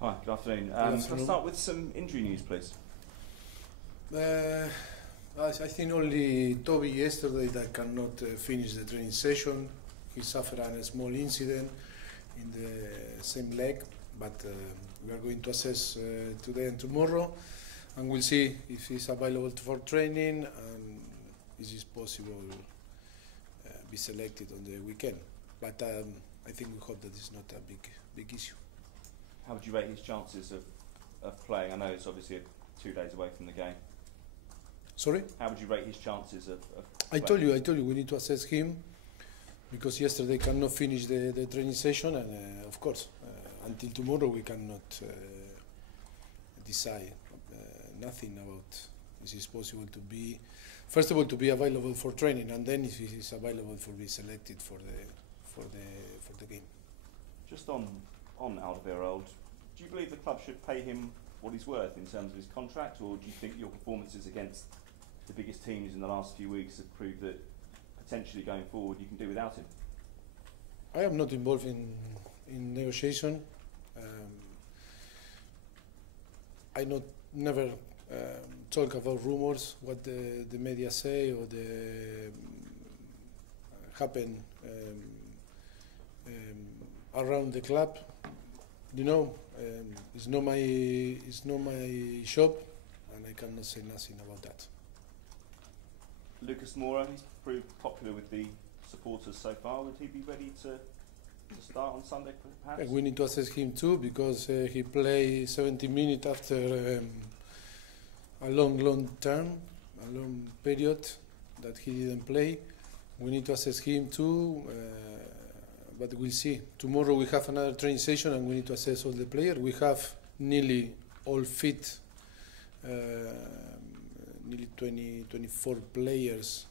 Hi, good afternoon. Good Can I afternoon. start with some injury news, please? I think only Toby yesterday that cannot finish the training session. He suffered a small incident in the same leg, but we are going to assess today and tomorrow, and we'll see if he's available for training and is it possible be selected on the weekend. But I think we hope that it's not a big issue. How would you rate his chances of playing? I know it's obviously 2 days away from the game. Sorry? How would you rate his chances of I playing? told you we need to assess him because yesterday cannot finish the training session, and of course until tomorrow we cannot decide nothing about if it's possible to be, first of all, to be available for training, and then if he is available for be selected for the game. Just on Alderweireld, do you believe the club should pay him what he's worth in terms of his contract, or do you think your performances against the biggest teams in the last few weeks have proved that potentially going forward you can do without him? I am not involved in negotiation. I never talk about rumors, what the media say or the happen around the club. You know, it's not my shop, and I cannot say nothing about that. Lucas Moura, he's proved popular with the supporters so far. Would he be ready to start on Sunday, perhaps? We need to assess him too, because he played 70 minutes after a long period that he didn't play. We need to assess him too, but we'll see. Tomorrow we have another training session and we need to assess all the players. We have nearly all fit, nearly 24 players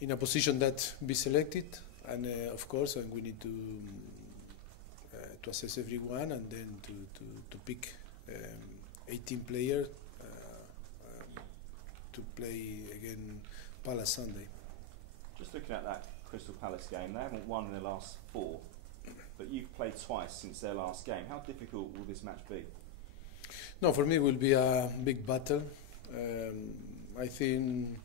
in a position that be selected, and of course, and we need to assess everyone, and then to pick 18 players to play again Palace Sunday. Just looking at that Crystal Palace game, they haven't won in their last 4, but you've played twice since their last game. How difficult will this match be? No, for me it will be a big battle. I think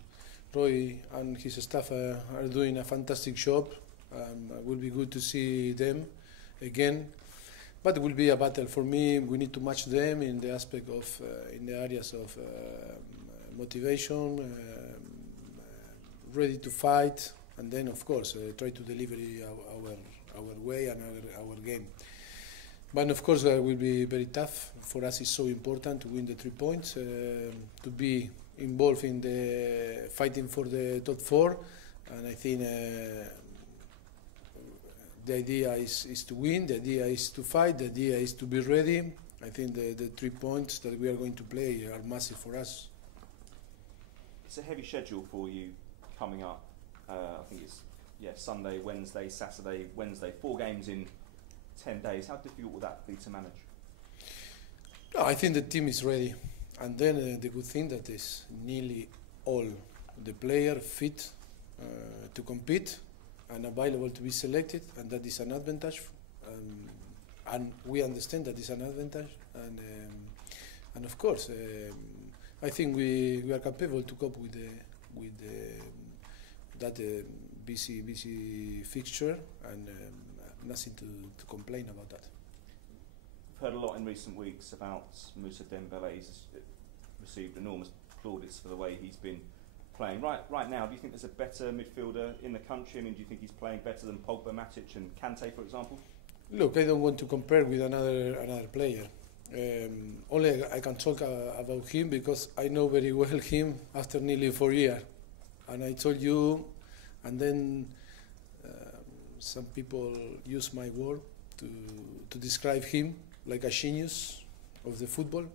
Roy and his staff are doing a fantastic job. It will be good to see them again, but it will be a battle. For me, we need to match them in the aspect of, in the areas of motivation, ready to fight, and then of course try to deliver our way and our game. But of course it will be very tough. For us it's so important to win the 3 points, to be involved in the fighting for the top 4, and I think the idea is to win, the idea is to fight, the idea is to be ready. I think the 3 points that we are going to play are massive for us. It's a heavy schedule for you coming up. I think it's Sunday, Wednesday, Saturday, Wednesday, 4 games in 10 days. How difficult will that be to manage? No, I think the team is ready, and then the good thing that is nearly all the players fit to compete and available to be selected, and that is an advantage, and we understand that is an advantage, and of course I think we are capable to cope with that busy fixture, and nothing to complain about that. We've heard a lot in recent weeks about Moussa Dembele. He's received enormous plaudits for the way he's been playing. Right now, do you think there's a better midfielder in the country? I mean, do you think he's playing better than Pogba, Matic and Kante, for example? Look, I don't want to compare with another player. Only I can talk about him because I know very well him after nearly 4 years. And I told you, and then some people use my word to describe him like a genius of the football.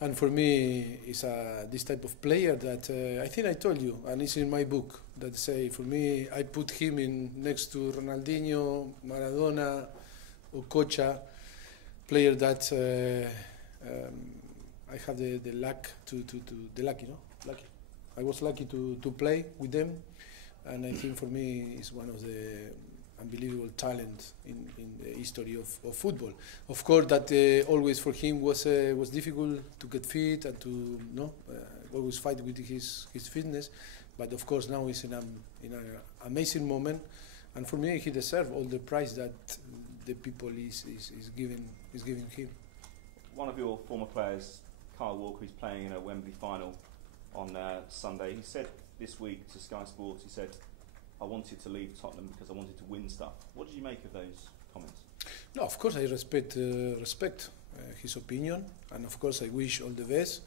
And for me, it's this type of player that I think I told you, and it's in my book, that say, for me, I put him in next to Ronaldinho, Maradona, or Kocha, player that I have the luck lucky. I was lucky to play with them, and I think for me it's one of the unbelievable talent in history of football. Of course, that always for him was difficult to get fit and to always fight with his fitness. But of course now he's in an amazing moment, and for me he deserves all the prize that the people is giving him. One of your former players, Kyle Walker, is playing in a Wembley final on Sunday. He said this week to Sky Sports, he said, "I wanted to leave Tottenham because I wanted to win stuff." What did you make of those comments? No, of course I respect his opinion, and of course I wish all the best.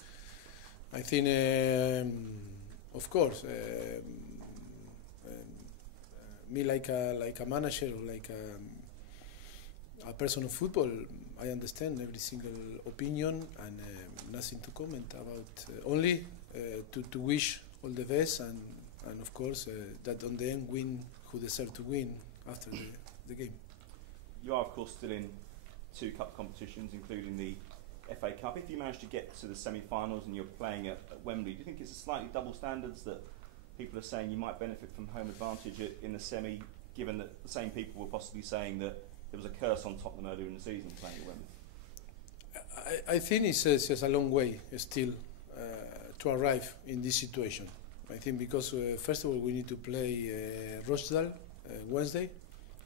I think, of course, me like a manager or like a person of football, I understand every single opinion, and nothing to comment about. Only to wish all the best, and of course that on the end win who deserve to win after the game. You are of course still in 2 cup competitions, including the FA Cup. If you manage to get to the semi-finals and you're playing at Wembley, do you think it's a slightly double standards that people are saying you might benefit from home advantage in the semi, given that the same people were possibly saying that there was a curse on Tottenham earlier in the season playing at Wembley? I think it's just a long way still to arrive in this situation. I think because first of all we need to play Rochdale Wednesday,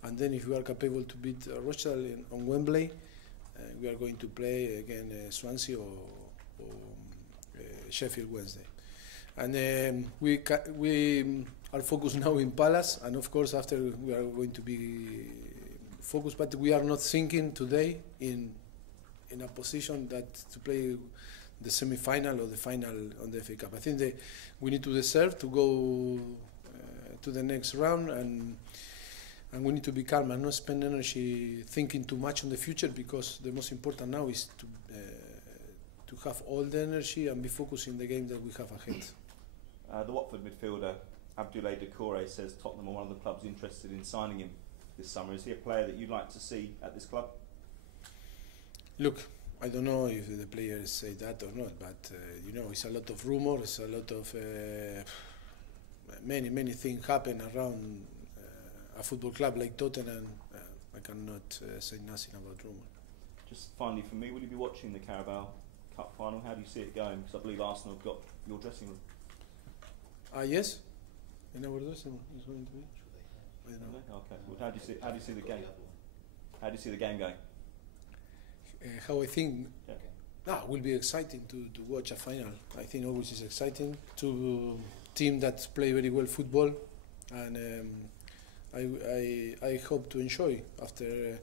and then if we are capable to beat Rochdale on Wembley, we are going to play again Swansea or Sheffield Wednesday. And we are focused now in Palace, and of course after we are going to be focused, but we are not thinking today in a position that to play the semi-final or the final on the FA Cup. I think we need to deserve to go to the next round, and we need to be calm and not spend energy thinking too much on the future, because the most important now is to have all the energy and be focused in the game that we have ahead. The Watford midfielder Abdoulaye Doucouré says Tottenham are one of the clubs interested in signing him this summer. Is he a player that you'd like to see at this club? Look, I don't know if the players say that or not, but it's a lot of rumors, it's a lot of many things happen around a football club like Tottenham. I cannot say nothing about rumors. Just finally for me, will you be watching the Carabao Cup final? How do you see it going? Because I believe Arsenal have got your dressing room. Yes, in our dressing room is going to be. I don't know. Okay. Well, how do you see the game? How do you see the game going? How I think. Yeah. It will be exciting to watch a final. I think always is exciting. 2 teams that play very well football, and I hope to enjoy after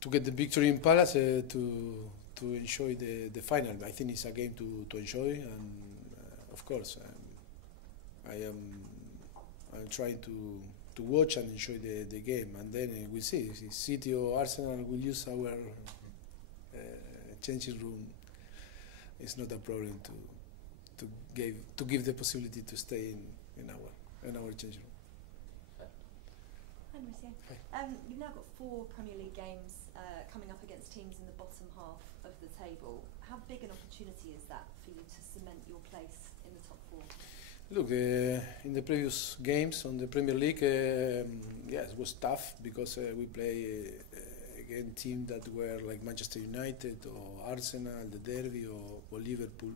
to get the victory in Palace to enjoy the final. I think it's a game to enjoy, and of course I'm trying to watch and enjoy the game, and then we'll see if City or Arsenal will use our changing room. It's not a problem to give the possibility to stay in our changing room. Hi Mauricio. Hi. You've now got 4 Premier League games coming up against teams in the bottom half of the table. How big an opportunity is that for you to cement your place in the top 4? Look, in the previous games on the Premier League, it was tough because we play again teams that were like Manchester United or Arsenal, the Derby or Liverpool.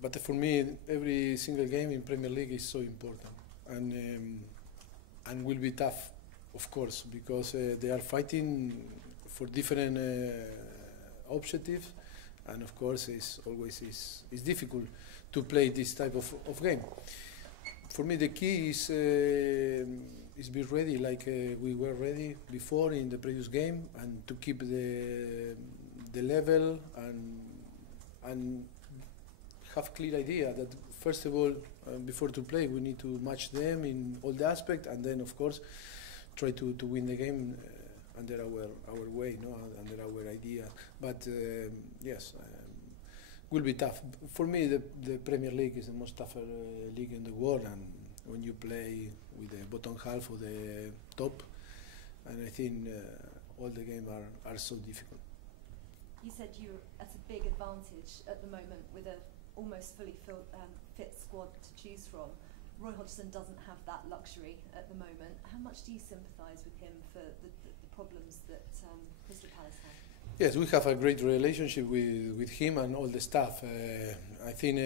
But for me, every single game in Premier League is so important, and will be tough, of course, because they are fighting for different objectives, and of course it's difficult to play this type of game. For me, the key is be ready like we were ready before in the previous game, and to keep the level and have clear idea that first of all before to play we need to match them in all the aspects, and then of course try to win the game under our way, under our idea. But yes. Will be tough. For me, the Premier League is the most tougher league in the world, and when you play with the bottom half of the top, and I think all the games are so difficult. You said you're at a big advantage at the moment with a almost fully fit squad to choose from. Roy Hodgson doesn't have that luxury at the moment. How much do you sympathise with him for the problems that Crystal Palace have? Yes, we have a great relationship with him and all the staff. I think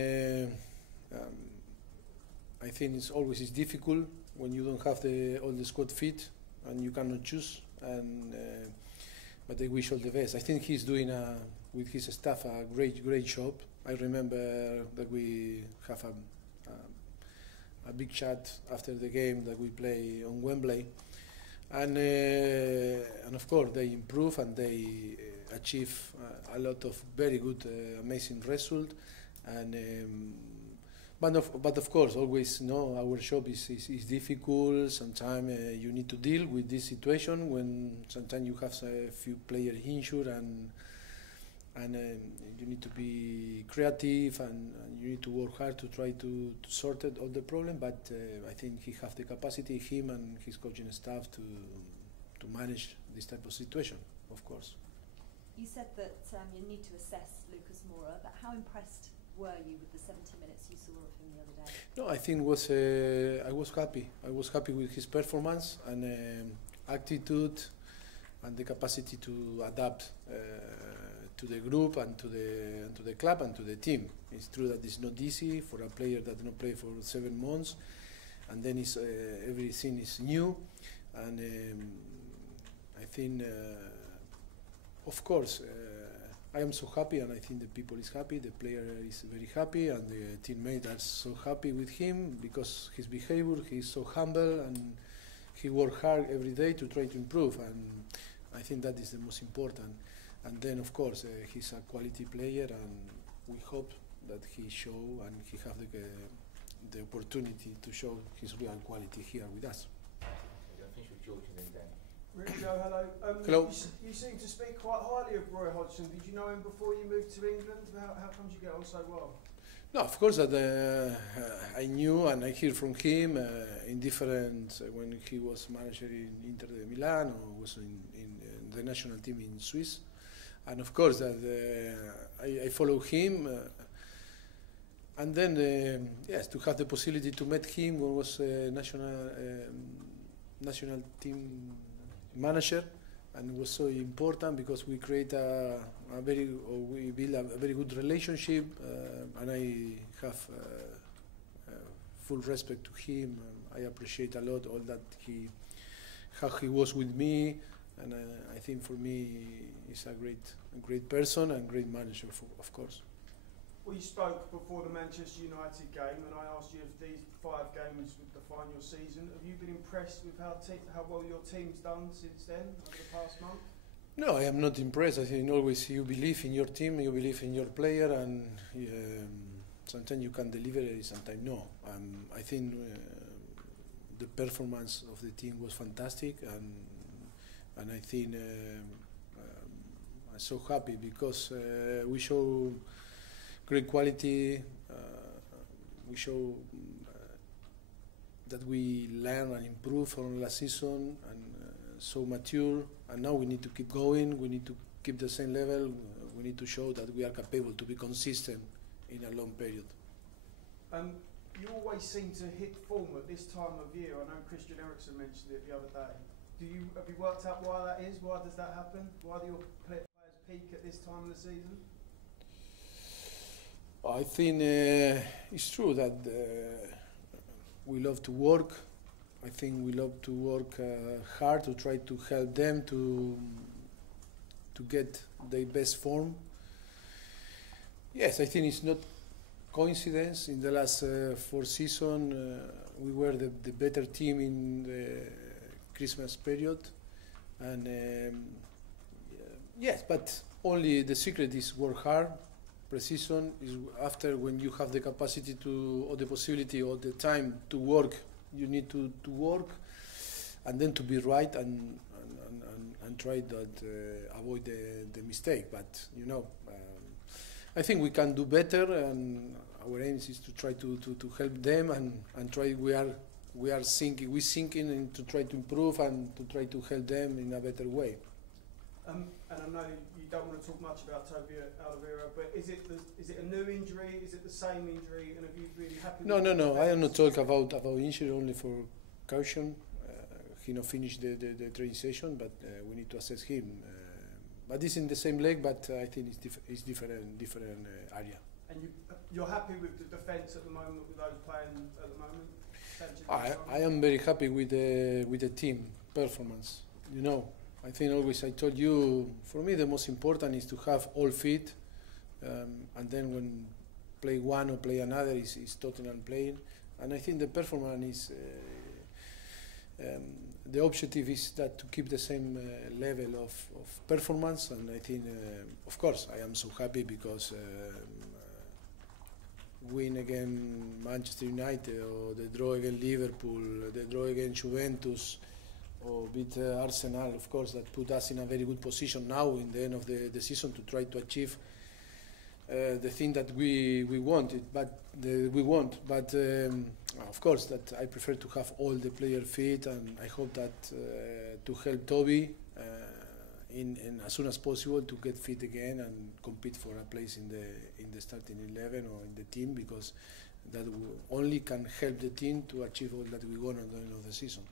it's always difficult when you don't have all the squad fit and you cannot choose. But I wish all the best. I think he's doing with his staff a great job. I remember that we have a big chat after the game that we play on Wembley, and of course they improve and they achieve a lot of very good, amazing result. And but of course, always our job is difficult. Sometimes you need to deal with this situation when sometimes you have a few players injured and you need to be creative and you need to work hard to try to sort out all the problem. But I think he has the capacity, him and his coaching staff, to manage this type of situation. Of course. You said that you need to assess Lucas Moura, but how impressed were you with the 70 minutes you saw of him the other day? No, I think I was happy. I was happy with his performance and attitude and the capacity to adapt to the group and to the club and to the team. It's true that it's not easy for a player that not play for 7 months, and then everything is new. And I think, of course, I am so happy, and I think the people is happy, the player is very happy, and the teammates are so happy with him because his behavior, he's so humble, and he works hard every day to try to improve, and I think that is the most important. And then, of course, he's a quality player, and we hope that he show and he have the opportunity to show his real quality here with us. I'll finish with George and then Dan. Mauricio, hello. Hello. You seem to speak quite highly of Roy Hodgson. Did you know him before you moved to England? How come you get on so well? No, of course that I knew and I hear from him in different when he was manager in Inter de Milan or was in the national team in Swiss, and of course that I follow him. And then, yes, to have the possibility to meet him when was national team manager, and it was so important because we create we build a very good relationship, and I have full respect to him. I appreciate a lot all that how he was with me, and I think for me he's a great person and great manager, of course. Well, you spoke before the Manchester United game, and I asked you if these 5 games would define your season. Have you been impressed with how well your team's done since then, over the past month? No, I am not impressed. I think always you believe in your team, you believe in your player, and sometimes you can deliver it, sometimes no. I think the performance of the team was fantastic, and I think I'm so happy because we show great quality. We show that we learn and improve from last season, and so mature. And now we need to keep going. We need to keep the same level. We need to show that we are capable to be consistent in a long period. You always seem to hit form at this time of year. I know Christian Eriksen mentioned it the other day. Have you worked out why that is? Why does that happen? Why do your players peak at this time of the season? I think it's true that we love to work. I think we love to work hard to try to help them to get their best form. Yes, I think it's not coincidence. In the last 4 seasons, we were the better team in the Christmas period, and yes, but only the secret is work hard. Pre-season is after when you have the capacity to, or the possibility, or the time to work. You need to work, and then to be right and try that avoid the mistake. But I think we can do better, and our aim is to try to help them and try. We thinking and to try to improve and to try to help them in a better way. And I know you don't want to talk much about Toby Alderweireld, but is it a new injury? Is it the same injury? And are you really happy? No. I am not talking about injury only for caution. He not finished the training session, but we need to assess him. But it's in the same leg, but I think it's different area. And you're happy with the defence at the moment, with those playing at the moment? I am very happy with the team performance. You know, I think always I told you, for me the most important is to have all fit, and then when play one or play another is Tottenham playing, and I think the performance is. The objective is that to keep the same level of performance, and I think, of course, I am so happy because win against Manchester United, or the draw against Liverpool, the draw against Juventus, or beat Arsenal, of course, that put us in a very good position now in the end of the season to try to achieve the thing that we wanted, but of course that I prefer to have all the players fit, and I hope that to help Toby in as soon as possible to get fit again and compete for a place in the starting 11 or in the team, because that only can help the team to achieve all that we want at the end of the season.